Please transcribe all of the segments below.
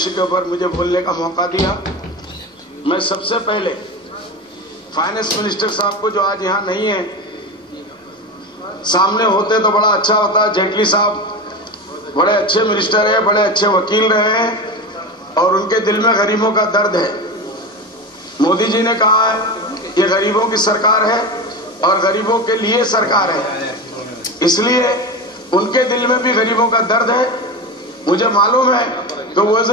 विषय के ऊपर मुझे बोलने का मौका दिया। मैं सबसे पहले फाइनेंस मिनिस्टर साहब को, जो आज यहाँ नहीं है, सामने होते तो बड़ा अच्छा होता। जेटली साहब बड़े अच्छे मिनिस्टर है, बड़े अच्छे वकील रहे हैं और उनके दिल में गरीबों का दर्द है। मोदी जी ने कहा है ये गरीबों की सरकार है और गरीबों के लिए सरकार है, इसलिए उनके दिल में भी गरीबों का दर्द है। मुझे मालूम है कि वो एज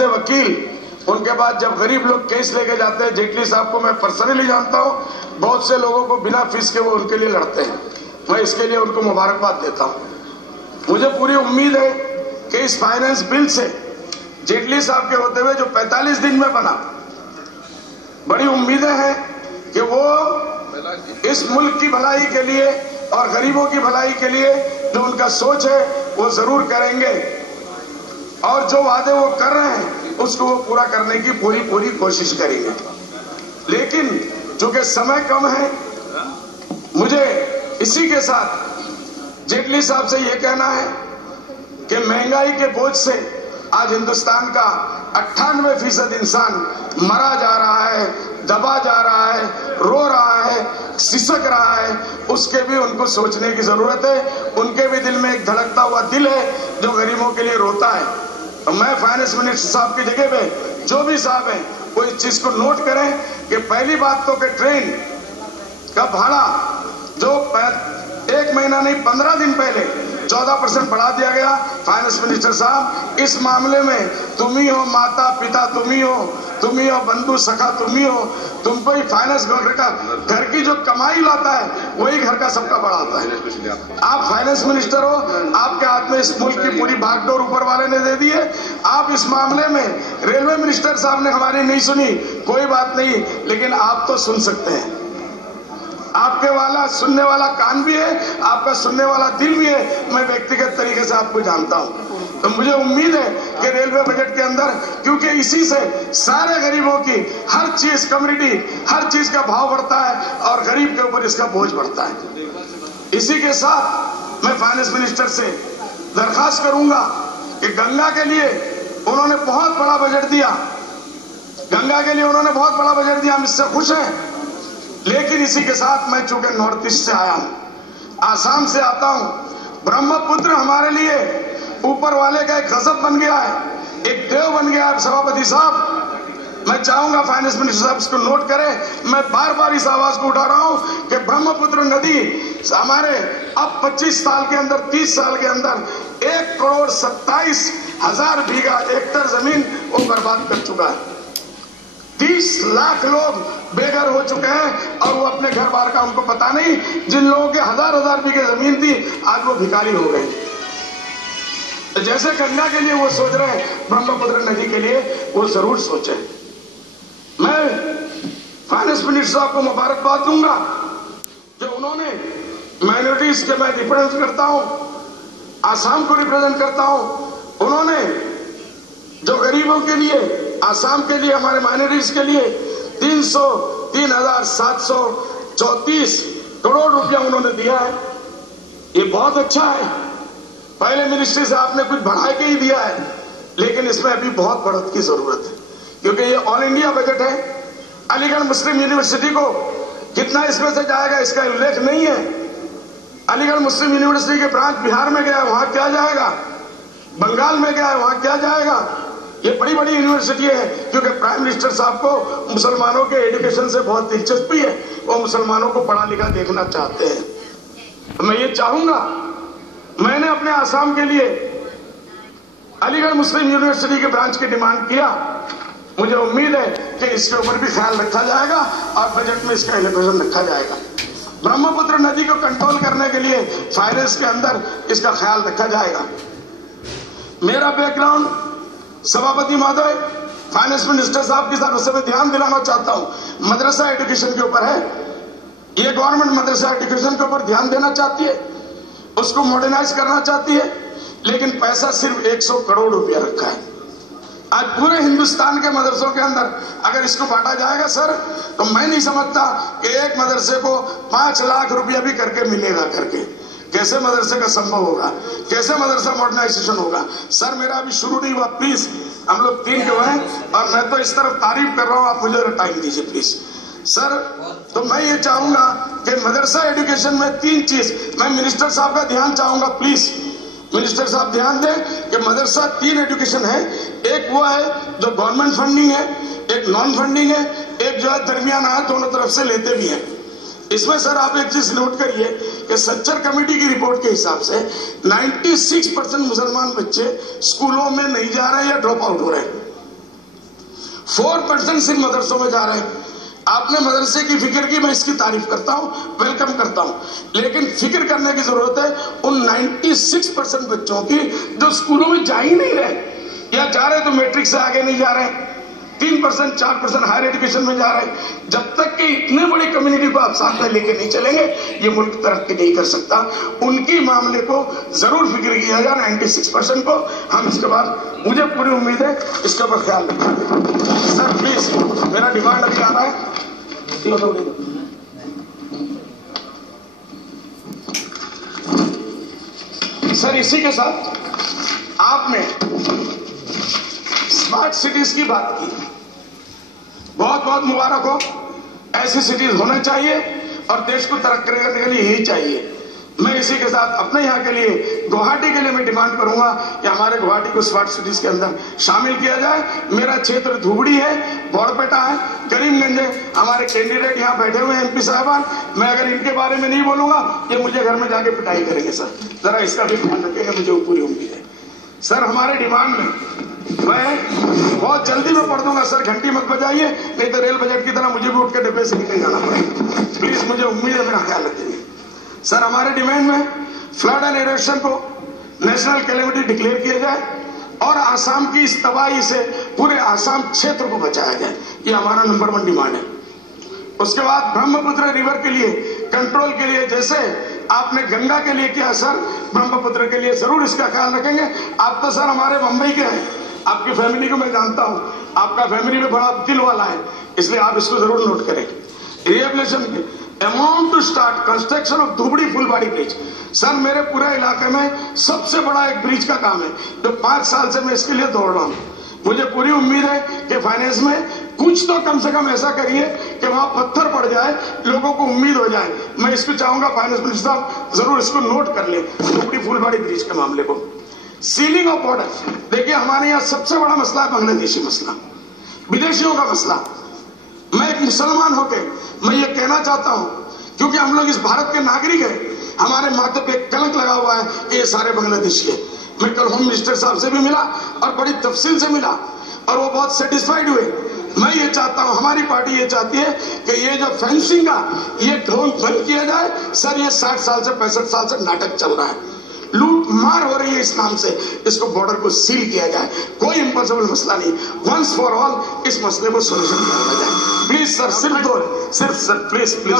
ए वकील उनके बाद जब गरीब लोग केस लेके जाते हैं, जेटली साहब को मैं पर्सनली जानता हूँ, बहुत से लोगों को बिना फीस के वो उनके लिए लड़ते हैं। मैं इसके लिए उनको मुबारकबाद देता हूँ। मुझे पूरी उम्मीद है कि इस फाइनेंस बिल से जेटली साहब के होते हुए जो 45 दिन में बना, बड़ी उम्मीदें हैं कि वो इस मुल्क की भलाई के लिए और गरीबों की भलाई के लिए जो उनका सोच है वो जरूर करेंगे और जो वादे वो कर रहे हैं उसको वो पूरा करने की पूरी कोशिश करेंगे। लेकिन चूंकि समय कम है, मुझे इसी के साथ जेटली साहब से ये कहना है कि महंगाई के बोझ से आज हिंदुस्तान का 98% इंसान मरा जा रहा है, दबा जा रहा है, रो रहा है, सिसक रहा है। उसके भी उनको सोचने की जरूरत है। उनके भी दिल में एक धड़कता हुआ दिल है जो गरीबों के लिए रोता है। तो मैं फाइनेंस मिनिस्टर साहब की जगह पे जो भी साहब हैं वो इस चीज को नोट करें कि पहली बात तो कि ट्रेन का भाड़ा जो 1 महीना नहीं 15 दिन पहले 14% बढ़ा दिया गया। फाइनेंस मिनिस्टर साहब, इस मामले में तुम ही हो माता पिता, तुम ही हो बंधु सखा, तुम ही हो। तुमको ही फाइनेंस घर की जो कमाई लाता है वही घर का सबका बढ़ाता है। आप फाइनेंस मिनिस्टर हो, आपके हाथ में इस मुल्क की पूरी भागडोर ऊपर वाले ने दे दी है। आप इस मामले में रेलवे मिनिस्टर साहब ने हमारी नहीं सुनी, कोई बात नहीं, लेकिन आप तो सुन सकते हैं। आपके वाला सुनने वाला कान भी है, आपका सुनने वाला दिल भी है। मैं व्यक्तिगत तरीके से आपको जानता हूं, तो मुझे उम्मीद है कि रेलवे बजट के अंदर, क्योंकि इसी से सारे गरीबों की हर चीज, कम्युनिटी, हर चीज का भाव बढ़ता है और गरीब के ऊपर इसका बोझ बढ़ता है। इसी के साथ मैं फाइनेंस मिनिस्टर से दरखास्त करूंगा कि गंगा के लिए उन्होंने बहुत बड़ा बजट दिया, गंगा के लिए उन्होंने बहुत बड़ा बजट दिया, हम इससे खुश हैं। लेकिन इसी के साथ मैं चूंकि नॉर्थ ईस्ट से आया हूं, आसाम से आता हूं, ब्रह्मपुत्र हमारे लिए ऊपर वाले का एक गजब बन गया है, एक देव बन गया है। सभापति साहब, मैं चाहूंगा फाइनेंस मिनिस्टर साहब इसको नोट करें। मैं बार बार इस आवाज को उठा रहा हूं कि ब्रह्मपुत्र नदी हमारे अब 25 साल के अंदर, 30 साल के अंदर 1,27,000 बीघा हेक्टेयर जमीन वो बर्बाद कर चुका है। 30 लाख लोग बेघर हो चुके हैं और वो अपने घर बार का उनको पता नहीं। जिन लोगों के हजार बीघे जमीन थी आज वो भिखारी हो गए। तो जैसे गंगा के लिए वो सोच रहे हैं, ब्रह्मपुत्र नदी के लिए वो जरूर सोचे। मैं फाइनेंस मिनिस्टर साहब को मुबारकबाद दूंगा कि उन्होंने माइनॉरिटीज के, मैं रिप्रेजेंट करता हूं, आसाम को रिप्रेजेंट करता हूं, उन्होंने जो गरीबों के लिए, आसाम के लिए, हमारे माइनॉरिटीज के लिए 3,734 करोड़ रुपया उन्होंने दिया है। ये बहुत अच्छा है। पहले मिनिस्ट्री से आपने कुछ बढ़ा के ही दिया है, लेकिन इसमें अभी बहुत बढ़त की जरूरत है, क्योंकि ये ऑल इंडिया बजट है। अलीगढ़ मुस्लिम यूनिवर्सिटी को कितना इसमें से जाएगा इसका उल्लेख नहीं है। अलीगढ़ मुस्लिम यूनिवर्सिटी के ब्रांच बिहार में गया, वहां क्या जाएगा? बंगाल में गया है, वहां क्या जाएगा? ये बड़ी बड़ी यूनिवर्सिटी है, क्योंकि प्राइम मिनिस्टर साहब को मुसलमानों के एजुकेशन से बहुत दिलचस्पी है। वो मुसलमानों को पढ़ा लिखा देखना चाहते हैं। तो मैं ये चाहूंगा, मैंने अपने आसाम के लिए अलीगढ़ मुस्लिम यूनिवर्सिटी के ब्रांच की डिमांड किया। मुझे उम्मीद है कि इसके ऊपर भी ख्याल रखा जाएगा और बजट में इसका एलोकेशन रखा जाएगा। ब्रह्मपुत्र नदी को कंट्रोल करने के लिए फाइनेंस के अंदर इसका ख्याल रखा जाएगा। मेरा बैकग्राउंड, सभापति महोदय, फाइनेंस मिनिस्टर साहब की तरफ से मैं ध्यान दिलाना चाहता हूं, मदरसा एजुकेशन के ऊपर है। ये गवर्नमेंट मदरसा एजुकेशन के ऊपर ध्यान देना चाहती है, उसको मॉडर्नाइज करना चाहती है, लेकिन पैसा सिर्फ 100 करोड़ रुपया रखा है। आज पूरे हिंदुस्तान के मदरसों के अंदर अगर इसको बांटा जाएगा सर, तो मैं नहीं समझता कि एक मदरसे को 5 लाख रुपया भी करके मिलेगा करके। कैसे मदरसे का संभव होगा? कैसे मदरसा मॉडर्नाइजेशन होगा? सर मेरा अभी शुरू नहीं हुआ, प्लीज हम लोग 3 क्यों हैं, और मैं तो इस तरफ तारीफ कर रहा हूँ, आप मुझे टाइम दीजिए प्लीज सर। तो मैं ये चाहूंगा कि मदरसा एजुकेशन में 3 चीज, मैं मिनिस्टर साहब का ध्यान चाहूंगा प्लीज, मिनिस्टर साहब ध्यान दें कि मदरसा 3 एजुकेशन है। एक वो है जो गवर्नमेंट फंडिंग है, एक नॉन फंडिंग है, एक जो है दरमियाना है, दोनों तरफ से लेते भी हैं। इसमें सर आप एक चीज नोट करिए कि सच्चर कमेटी की रिपोर्ट के हिसाब से 96% मुसलमान बच्चे स्कूलों में नहीं जा रहे या ड्रॉप आउट हो रहे हैं, 4% सिर्फ मदरसों में जा रहे हैं। आपने मदरसे की फिक्र की, मैं इसकी तारीफ करता हूं, वेलकम करता हूं, लेकिन फिक्र करने की जरूरत है उन 96% बच्चों की जो स्कूलों में जा ही नहीं रहे, या जा रहे तो मैट्रिक से आगे नहीं जा रहे, 3% 4% हायर एजुकेशन में जा रहे हैं। जब तक कि इतने बड़ी कम्युनिटी को आप साथ में लेके नहीं चलेंगे, ये मुल्क तरक्की नहीं कर सकता। उनकी मामले को जरूर फिक्र किया जाए, 96% को। हम इसके बाद, मुझे पूरी उम्मीद है इसके ऊपर ख्याल रखेंगे। सर प्लीज, मेरा डिमांड अभी आ रहा है, सर इसी के साथ आपने स्मार्ट सिटीज की बात की, बहुत बहुत मुबारक हो। ऐसी सिटीज होना चाहिए और देश को तरक्की करने के लिए यही चाहिए। मैं इसी के साथ अपने यहाँ के लिए, गुवाहाटी के लिए मैं डिमांड करूंगा कि हमारे गुवाहाटी को स्मार्ट सिटीज के अंदर शामिल किया जाए। मेरा क्षेत्र धुबड़ी है, बड़पेटा है, करीमगंज है, हमारे कैंडिडेट यहाँ बैठे हुए हैं एमपी साहबान। मैं अगर इनके बारे में नहीं बोलूंगा, ये मुझे घर में जाके पिटाई करेंगे सर, जरा इसका भी ध्यान रखेंगे, मुझे पूरी उम्मीद है। सर हमारे डिमांड में मैं बहुत जल्दी में पढ़ दूंगा सर, घंटी मत बजाइए, नहीं तो रेल बजट की तरह मुझे भी उठ के डिब्बे से निकल जाना पड़ेगा। प्लीज मुझे उम्मीद है, मेरा ख्याल रखेंगे सर। हमारे डिमांड में फ्लड एंड इरोशन को नेशनल कैलेमिटी डिक्लेयर किया जाए और आसाम की इस तबाही से पूरे आसाम क्षेत्र को बचाया जाए, ये हमारा नंबर 1 डिमांड है। उसके बाद ब्रह्मपुत्र रिवर के लिए कंट्रोल के लिए, जैसे आपने गंगा के लिए किया सर, ब्रह्मपुत्र के लिए जरूर इसका ख्याल रखेंगे। आप तो सर हमारे मुंबई के हैं, आपकी फैमिली को मैं जानता हूं, आपका फैमिली में बड़ा दिल वाला है, इसलिए आप इसको जरूर नोट करें। Rehabilitation amount to start construction of Dhubri Phulbari bridge. Sir मेरे पूरे इलाके में सबसे बड़ा एक ब्रिज का काम है, जो 5 साल से मैं इसके लिए दौड़ रहा हूं। मुझे पूरी उम्मीद है कि फाइनेंस में कुछ तो कम से कम ऐसा करिए कि वहां पत्थर पड़ जाए, लोगों को उम्मीद हो जाए। मैं इसको चाहूंगा फाइनेंस मिनिस्टर साहब जरूर इसको नोट कर ले, धुबड़ी फुलबाड़ी ब्रिज के मामले को। सीलिंग ऑफ बॉर्डर, देखिए हमारे यहाँ सबसे बड़ा मसला है बांग्लादेशी मसला, विदेशियों का मसला। मैं एक मुसलमान होकर मैं ये कहना चाहता हूं, क्योंकि हम लोग इस भारत के नागरिक हैं, हमारे माथे पे कलंक लगा हुआ है कि ये सारे बांग्लादेशी है। मैं कल होम मिनिस्टर साहब से भी मिला और बड़ी तफसील से मिला और वो बहुत सेटिस्फाइड हुए। मैं ये चाहता हूं, हमारी पार्टी ये चाहती है कि ये जो फेंसिंग का ये ढोल बंद किया जाए। सर ये 60 साल से 65 साल से नाटक चल रहा है, लूट मार हो रही है इस नाम से, इसको बॉर्डर को सील किया जाए। कोई इम्पॉसिबल मसला नहीं, वंस फॉर ऑल इस मसले को सोल्यूशन किया जाए। प्लीज सर, सिर्फ सर प्लीज प्लीज।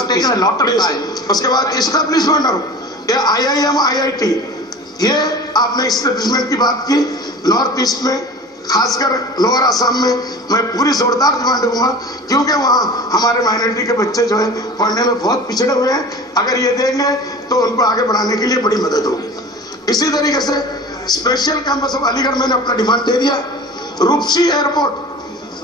उसके बाद एस्टेब्लिशमेंट ऑफ IIM IIT, ये आपने एस्टेब्लिशमेंट की बात की। नॉर्थ ईस्ट में खासकर लोअर आसाम में मैं पूरी जोरदार डिमांड दूंगा, क्योंकि वहाँ हमारे माइनॉरिटी के बच्चे जो है पढ़ने में बहुत पिछड़े हुए हैं। अगर ये देंगे तो उनको आगे बढ़ाने के लिए बड़ी मदद होगी। इसी तरीके से स्पेशल कैंपस ऑफ अलीगढ़ मैंने अपना डिमांड दे दिया। रूपसी एयरपोर्ट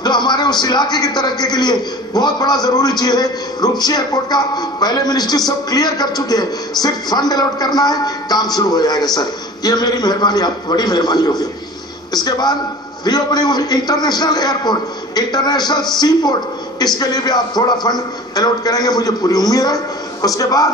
जो हमारे उस इलाके की तरक्की के लिए बहुत बड़ा जरूरी चीज है, रूपसी एयरपोर्ट का पहले मिनिस्ट्री सब क्लियर कर चुके हैं, सिर्फ फंड अलॉट करना है, काम शुरू हो जाएगा सर। ये मेरी मेहरबानी, आप बड़ी मेहरबानी होगी। इसके बाद reopening of international airport, international sea port, इसके लिए भी आप थोड़ा फंड अलॉट करेंगे, मुझे पूरी उम्मीद है। उसके बाद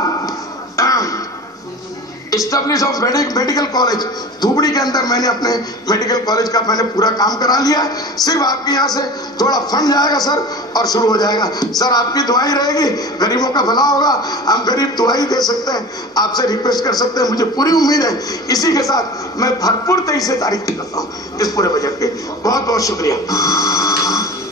establish of medical college, Dhubri के अंदर मैंने अपने मेडिकल कॉलेज का मैंने पूरा काम करा लिया। सिर्फ आपके यहाँ से थोड़ा फंड जाएगा सर और शुरू हो जाएगा। सर आपकी दुआई रहेगी, गरीबों का भला होगा। हम गरीब दुआई दे सकते हैं, आपसे रिक्वेस्ट कर सकते हैं, मुझे पूरी उम्मीद है। इसी के साथ मैं भरपूर 23 से तारीख करता हूँ इस पूरे बजट की। बहुत बहुत शुक्रिया।